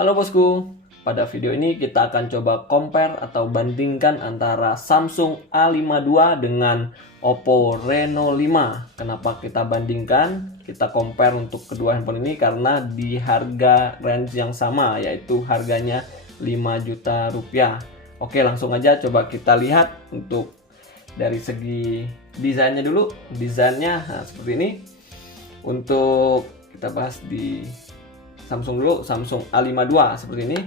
Halo bosku, pada video ini kita akan coba compare atau bandingkan antara Samsung A52 dengan Oppo Reno 5. Kenapa kita bandingkan? Kita compare untuk kedua handphone ini karena di harga range yang sama, yaitu harganya 5 juta rupiah. Oke, langsung aja coba kita lihat untuk dari segi desainnya dulu. Desainnya seperti ini. Untuk kita bahas di Samsung dulu, Samsung A52 seperti ini.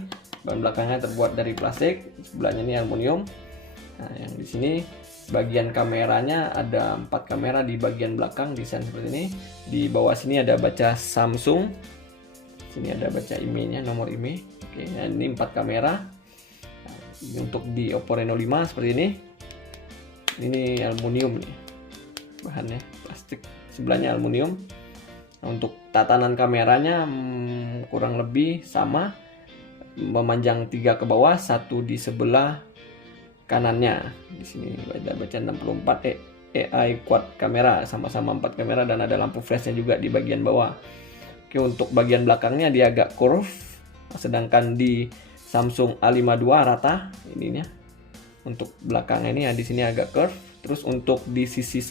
Bahan belakangnya terbuat dari plastik, sebelahnya ini aluminium. Nah, yang di sini bagian kameranya ada 4 kamera di bagian belakang, desain seperti ini. Di bawah sini ada baca Samsung. Sini ada baca IMEI-nya, nomor IMEI. Oke, nah ini 4 kamera. Nah, untuk di Oppo Reno 5 seperti ini. Ini aluminium nih. Bahannya plastik, sebelahnya aluminium. Untuk tatanan kameranya kurang lebih sama, memanjang 3 ke bawah, 1 di sebelah kanannya. Di sini ada baca 64 AI quad kamera, sama-sama 4 kamera dan ada lampu flashnya juga di bagian bawah. Oke, untuk bagian belakangnya dia agak curve, sedangkan di Samsung A52 rata ininya. Untuk belakangnya ini di sini agak curve. Terus untuk di sisi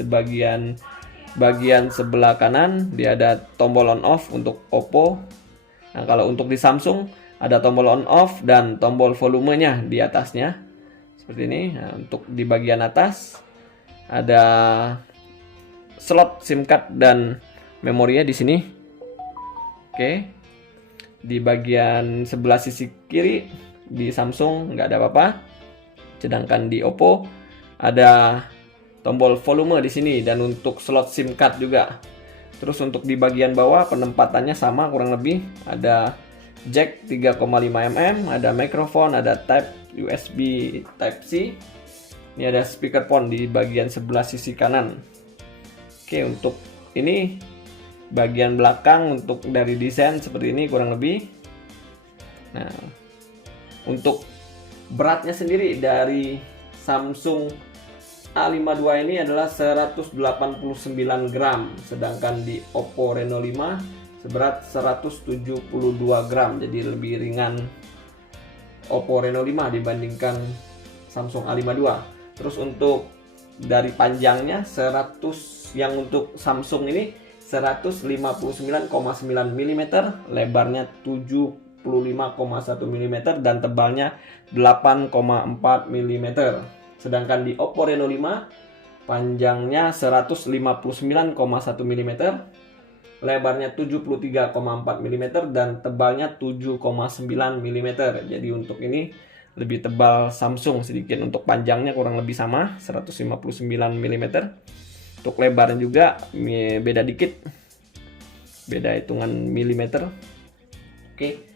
bagian sebelah kanan dia ada tombol on off untuk Oppo. Nah, kalau untuk di Samsung ada tombol on off dan tombol volumenya di atasnya seperti ini. Nah, untuk di bagian atas ada slot SIM card dan memorinya di sini. Oke. Di bagian sebelah sisi kiri di Samsung nggak ada apa-apa. Sedangkan di Oppo ada tombol volume di sini dan untuk slot SIM card juga. Terus untuk di bagian bawah penempatannya sama kurang lebih, ada jack 3,5 mm, ada mikrofon, ada type USB type C. Ini ada speakerphone di bagian sebelah sisi kanan. Oke, untuk ini bagian belakang untuk dari desain seperti ini kurang lebih. Nah, untuk beratnya sendiri dari Samsung A52 ini adalah 189 gram, sedangkan di Oppo Reno 5 seberat 172 gram, jadi lebih ringan Oppo Reno 5 dibandingkan Samsung A52. Terus untuk dari panjangnya 100, yang untuk Samsung ini 159,9 mm, lebarnya 75,1 mm dan tebalnya 8,4 mm. Sedangkan di Oppo Reno 5 panjangnya 159,1 mm, lebarnya 73,4 mm dan tebalnya 7,9 mm. Jadi untuk ini lebih tebal Samsung sedikit. Untuk panjangnya kurang lebih sama 159 mm. Untuk lebarnya juga beda dikit, beda hitungan milimeter. Oke.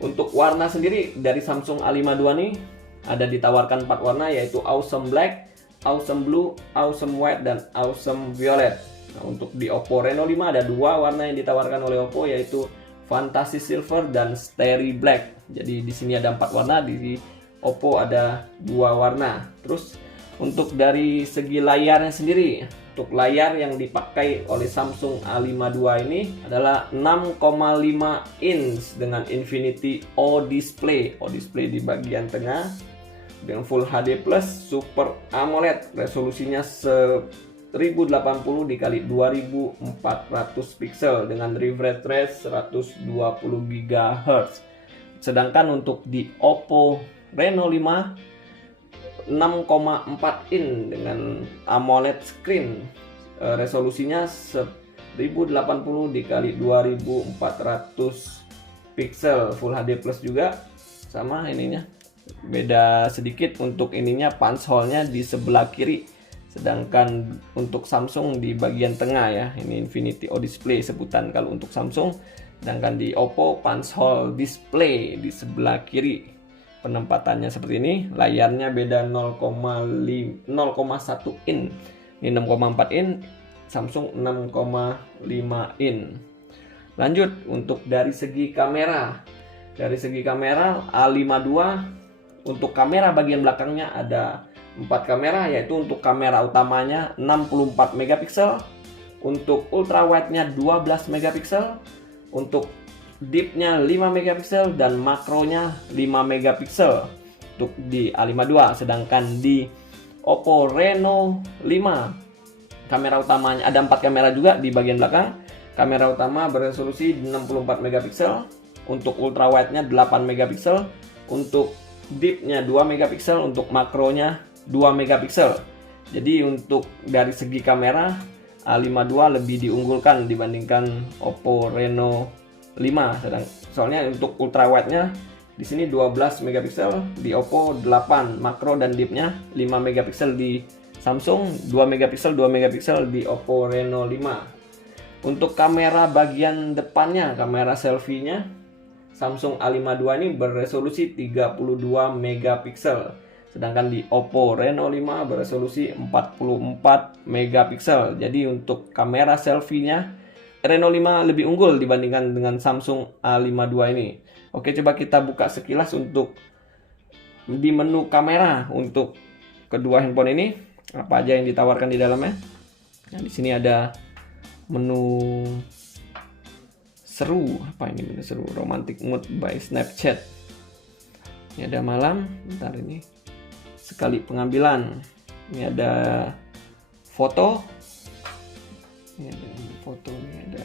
Untuk warna sendiri dari Samsung A52 nih ada ditawarkan 4 warna, yaitu Awesome Black, Awesome Blue, Awesome White, dan Awesome Violet. Nah, untuk di Oppo Reno 5 ada 2 warna yang ditawarkan oleh Oppo, yaitu Fantasy Silver dan Starry Black. Jadi di sini ada 4 warna, di Oppo ada 2 warna. Terus untuk dari segi layarnya sendiri, untuk layar yang dipakai oleh Samsung A52 ini adalah 6,5 inch dengan Infinity O Display. O Display di bagian tengah dengan Full HD Plus Super AMOLED, resolusinya 1080 x 2400 pixel dengan refresh rate 120 GHz. Sedangkan untuk di Oppo Reno 5 6,4 inch dengan AMOLED screen, resolusinya 1080 x 2400 pixel, Full HD Plus juga sama ininya. Beda sedikit untuk ininya, punch hole-nya di sebelah kiri, sedangkan untuk Samsung di bagian tengah ya. Ini Infinity O Display sebutan kalau untuk Samsung, sedangkan di Oppo punch hole display di sebelah kiri. Penempatannya seperti ini, layarnya beda 0,1 inch. Ini 6,4 inch, Samsung 6,5 inch. Lanjut untuk dari segi kamera. Dari segi kamera A52 untuk kamera bagian belakangnya ada 4 kamera, yaitu untuk kamera utamanya 64 megapiksel, untuk ultrawide-nya 12 megapiksel, untuk dipnya 5 megapiksel dan makronya 5 megapiksel untuk di A52. Sedangkan di Oppo Reno 5 kamera utamanya ada 4 kamera juga di bagian belakang. Kamera utama beresolusi 64 megapiksel, untuk ultrawide-nya 8 megapiksel, untuk dipnya 2 megapiksel, untuk makronya 2 megapiksel. Jadi untuk dari segi kamera A52 lebih diunggulkan dibandingkan Oppo Reno 5. Soalnya untuk ultrawide-nya di sini 12 megapiksel, di Oppo 8 makro dan dipnya 5 megapiksel di Samsung, 2 megapiksel di Oppo Reno 5. Untuk kamera bagian depannya, kamera selfie-nya Samsung A52 ini beresolusi 32 megapiksel. Sedangkan di Oppo Reno 5 beresolusi 44 megapiksel. Jadi untuk kamera selfie-nya Reno 5 lebih unggul dibandingkan dengan Samsung A52 ini. Oke, coba kita buka sekilas untuk di menu kamera untuk kedua handphone ini. Apa aja yang ditawarkan di dalamnya? Nah, di sini ada menu seru. Apa ini menu seru? Romantic Mood by Snapchat. Ini ada malam. Bentar ini. Sekali pengambilan. Ini ada foto. Ini ada foto, ini ada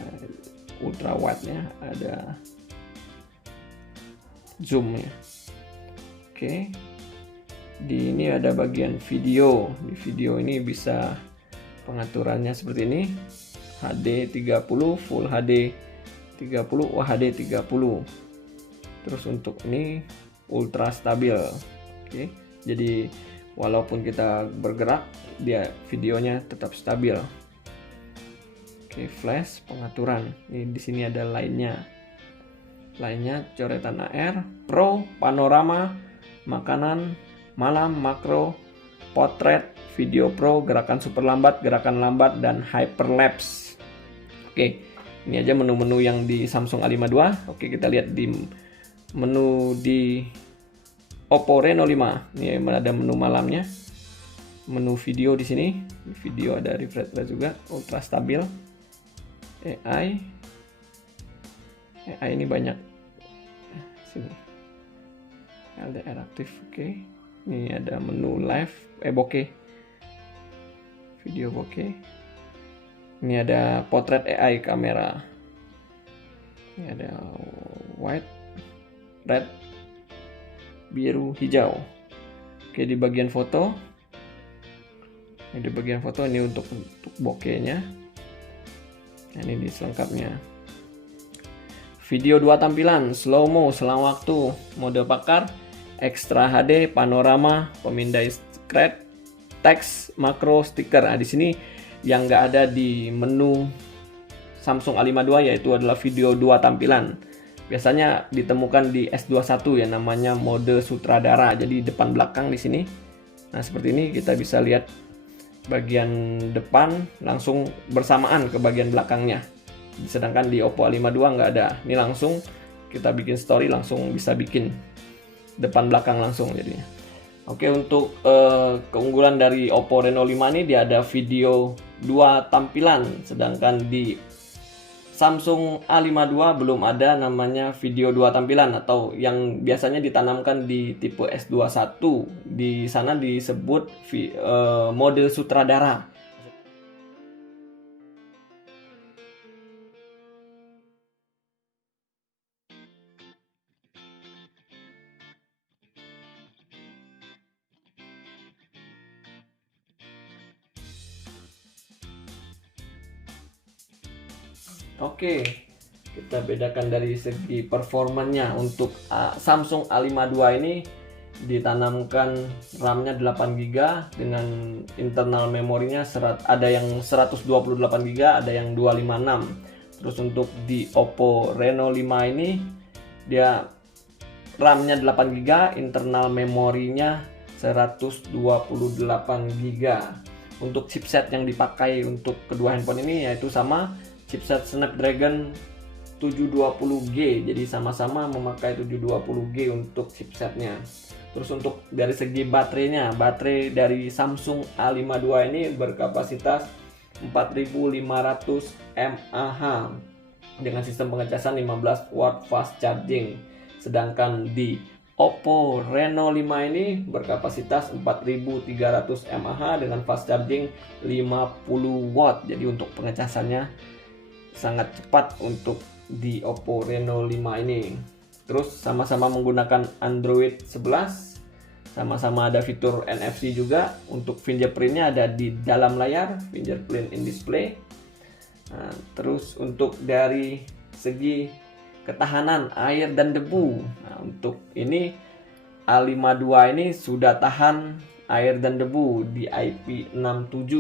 ultra wide-nya, ada zoom ya. Oke. Di ini ada bagian video. Di video ini bisa pengaturannya seperti ini. HD 30, Full HD 30, UHD 30. Terus untuk ini ultra stabil. Oke. Jadi walaupun kita bergerak, dia videonya tetap stabil. Oke, flash pengaturan. Ini di sini ada lainnya. Lainnya coretan AR, Pro, panorama, makanan, malam, makro, potret, video pro, gerakan super lambat, gerakan lambat, dan hyperlapse. Oke, ini aja menu-menu yang di Samsung A52. Oke, kita lihat di menu di Oppo Reno 5. Ini ada menu malamnya. Menu video di sini. Di video ada refresh rate juga, ultra stabil. AI ini banyak. Sini. LDR aktif, oke. Ini ada menu live, bokeh. Video bokeh. Ini ada potret AI kamera. Ini ada white, red, biru, hijau. Oke, di bagian foto. Ini di bagian foto ini untuk bokehnya. Nah, ini di selengkapnya. Video 2 tampilan, slow mo, selang waktu, mode pakar, extra HD, panorama, pemindai scratch, teks, makro, stiker. Nah, di sini yang nggak ada di menu Samsung A52 yaitu adalah video 2 tampilan. Biasanya ditemukan di S21 ya, namanya mode sutradara. Jadi depan belakang di sini. Nah, seperti ini kita bisa lihat bagian depan langsung bersamaan ke bagian belakangnya. Sedangkan di Oppo A52 nggak ada. Ini langsung kita bikin story langsung bisa bikin depan belakang langsung jadinya. Oke, untuk keunggulan dari Oppo Reno 5 ini dia ada video 2 tampilan. Sedangkan di Samsung A52 belum ada namanya video 2 tampilan atau yang biasanya ditanamkan di tipe S21. Di sana disebut mode sutradara. Oke, kita bedakan dari segi performanya. Untuk Samsung A52 ini ditanamkan RAM-nya 8GB dengan internal memorinya ada yang 128GB, ada yang 256. Terus untuk di Oppo Reno 5 ini dia RAM-nya 8GB, internal memorinya 128GB. Untuk chipset yang dipakai untuk kedua handphone ini yaitu sama chipset Snapdragon 720G, jadi sama-sama memakai 720G untuk chipsetnya. Terus untuk dari segi baterainya, baterai dari Samsung A52 ini berkapasitas 4500 mAh. dengan sistem pengecasan 15 watt fast charging. Sedangkan di Oppo Reno 5 ini berkapasitas 4300 mAh dengan fast charging 50 watt. Jadi untuk pengecasannya sangat cepat untuk di Oppo Reno 5 ini. Terus sama-sama menggunakan Android 11. Sama-sama ada fitur NFC juga. Untuk fingerprintnya ada di dalam layar, fingerprint in display. Nah, terus untuk dari segi ketahanan air dan debu, nah, untuk ini A52 ini sudah tahan air dan debu di IP67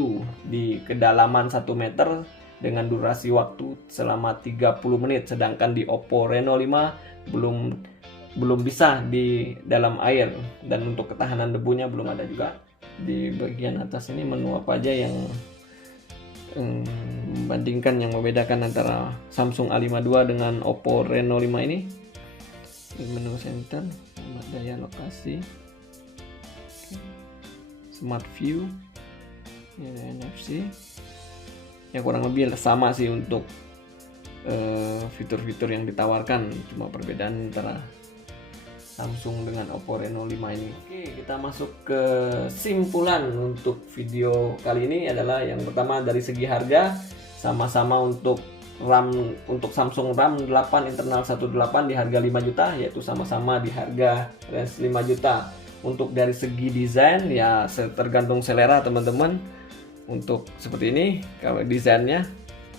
di kedalaman 1 meter dengan durasi waktu selama 30 menit. Sedangkan di Oppo Reno 5 belum bisa di dalam air, dan untuk ketahanan debunya belum ada juga. Di bagian atas ini menu apa aja yang membandingkan, yang membedakan antara Samsung A52 dengan Oppo Reno 5 ini. Di menu center, daya lokasi, smart view, ini ada NFC. Ya kurang lebih sama sih untuk fitur-fitur yang ditawarkan, cuma perbedaan antara Samsung dengan Oppo Reno 5 ini. Oke, kita masuk ke simpulan untuk video kali ini adalah yang pertama dari segi harga, sama-sama untuk RAM, untuk Samsung RAM 8 internal 18 di harga 5 juta, yaitu sama-sama di harga range 5 juta. Untuk dari segi desain ya tergantung selera teman-teman. Untuk seperti ini kalau desainnya,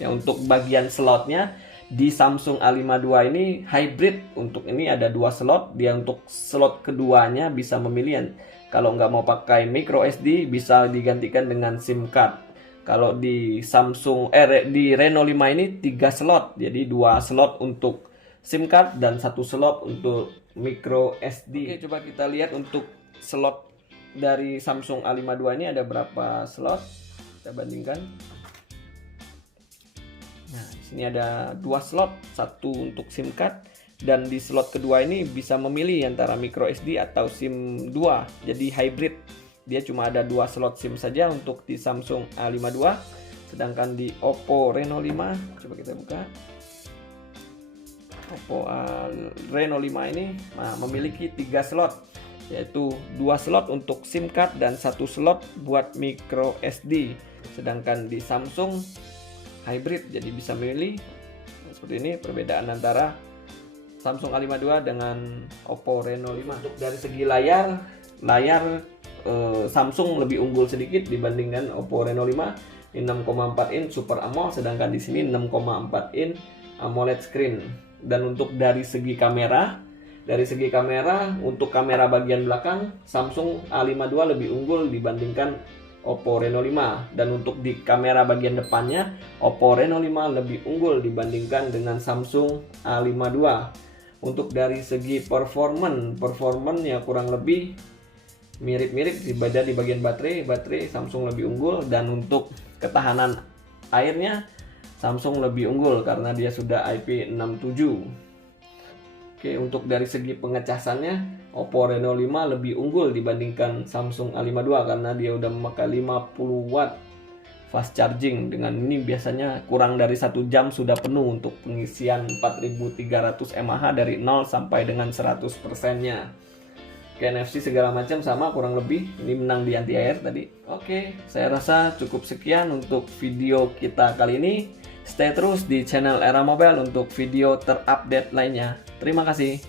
ya untuk bagian slotnya di Samsung A52 ini hybrid. Untuk ini ada 2 slot, dia untuk slot keduanya bisa memilih, kalau nggak mau pakai micro SD bisa digantikan dengan SIM card. Kalau di Samsung di Reno 5 ini 3 slot, jadi 2 slot untuk SIM card dan 1 slot untuk micro SD. Oke, coba kita lihat untuk slot dari Samsung A52 ini ada berapa slot, kita bandingkan. Nah, di sini ada 2 slot, 1 untuk SIM card, dan di slot kedua ini bisa memilih antara micro SD atau SIM 2. Jadi hybrid. Dia cuma ada 2 slot SIM saja untuk di Samsung A52. Sedangkan di Oppo Reno 5, coba kita buka. Oppo Reno 5 ini memiliki 3 slot, yaitu 2 slot untuk SIM card dan 1 slot buat micro SD. Sedangkan di Samsung hybrid, jadi bisa memilih. Seperti ini perbedaan antara Samsung A52 dengan Oppo Reno 5. Untuk dari segi layar Samsung lebih unggul sedikit dibandingkan Oppo Reno 5. Ini 6,4 inch Super AMOLED, sedangkan di sini 6,4 inch AMOLED screen. Dan untuk dari segi kamera, untuk kamera bagian belakang Samsung A52 lebih unggul dibandingkan Oppo Reno 5, dan untuk di kamera bagian depannya Oppo Reno 5 lebih unggul dibandingkan dengan Samsung A52. Untuk dari segi performan ya kurang lebih mirip-mirip, beda di bagian baterai Samsung lebih unggul, dan untuk ketahanan airnya Samsung lebih unggul karena dia sudah IP67. Oke, untuk dari segi pengecasannya Oppo Reno 5 lebih unggul dibandingkan Samsung A52 karena dia udah memakai 50 watt fast charging. Dengan ini biasanya kurang dari 1 jam sudah penuh untuk pengisian 4300 mAh dari 0 sampai dengan 100%-nya. Oke, NFC segala macam sama kurang lebih. Ini menang di anti air tadi. Oke, saya rasa cukup sekian untuk video kita kali ini. Stay terus di channel Era Mobile untuk video terupdate lainnya. Terima kasih.